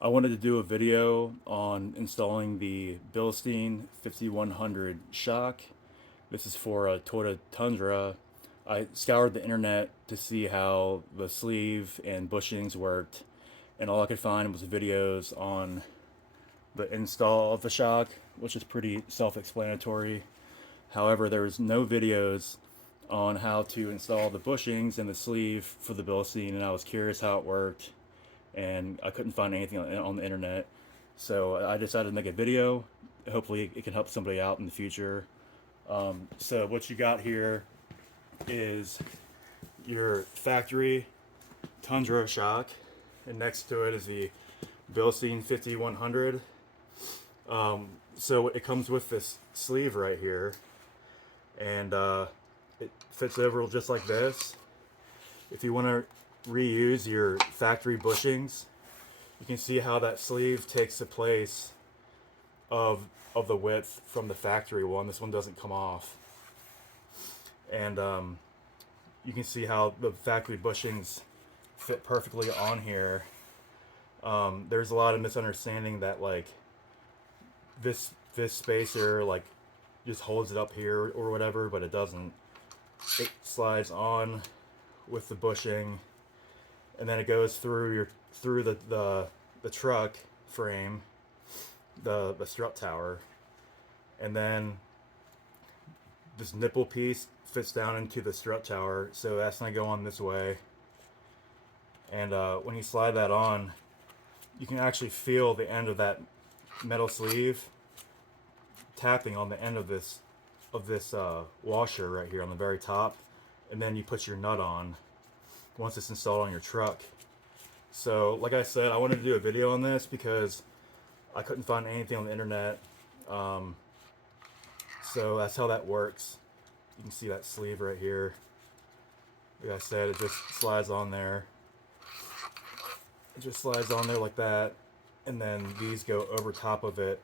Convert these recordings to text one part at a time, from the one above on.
I wanted to do a video on installing the Bilstein 5100 shock. This is for a Toyota Tundra. I scoured the internet to see how the sleeve and bushings worked, and all I could find was videos on the install of the shock, which is pretty self-explanatory. However, there was no videos on how to install the bushings and the sleeve for the Bilstein, and I was curious how it worked, and I couldn't find anything on the internet. So I decided to make a video. Hopefully, it can help somebody out in the future. So what you got here is your factory Tundra shock, and next to it is the Bilstein 5100. So it comes with this sleeve right here, and it fits over just like this. If you want to reuse your factory bushings, you can see how that sleeve takes the place of the width from the factory one. This one doesn't come off, and you can see how the factory bushings fit perfectly on here. There's a lot of misunderstanding that like this spacer like just holds it up here or whatever, but it doesn't. It slides on with the bushing, and then it goes through the truck frame, the strut tower, and then this nipple piece fits down into the strut tower, so that's gonna go on this way. And when you slide that on, you can actually feel the end of that metal sleeve tapping on the end of this washer right here on the very top, and then you put your nut on once it's installed on your truck. So like I said, I wanted to do a video on this because I couldn't find anything on the internet. So that's how that works. You can see that sleeve right here. Like I said, it just slides on there. It just slides on there like that, and then these go over top of it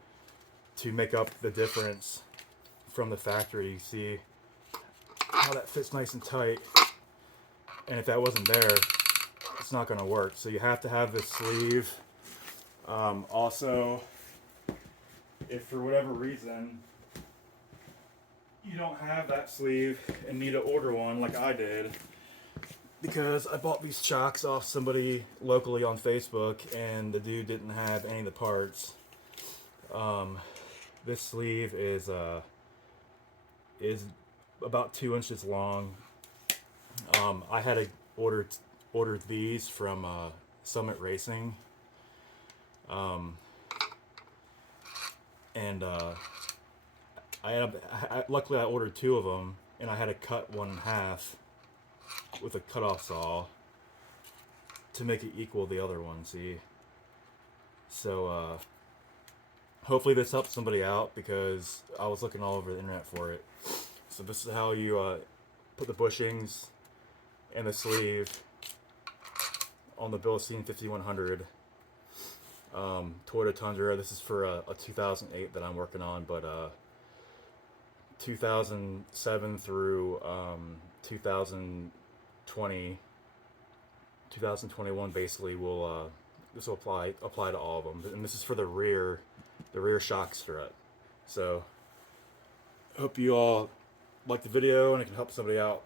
to make up the difference from the factory. You see how that fits nice and tight, and if that wasn't there, it's not going to work. So you have to have this sleeve. Also, if for whatever reason you don't have that sleeve and need to order one like I did, because I bought these shocks off somebody locally on Facebook, and the dude didn't have any of the parts. This sleeve is about 2 inches long. I had to ordered these from Summit Racing, and luckily I ordered two of them, and I had to cut one in half with a cutoff saw to make it equal the other one. See, so hopefully this helps somebody out, because I was looking all over the internet for it. So this is how you put the bushings and the sleeve on the Bilstein 5100 Toyota Tundra. This is for a 2008 that I'm working on, but 2007 through 2021 basically will this will apply to all of them, and this is for the rear shock strut. So hope you all like the video and it can help somebody out.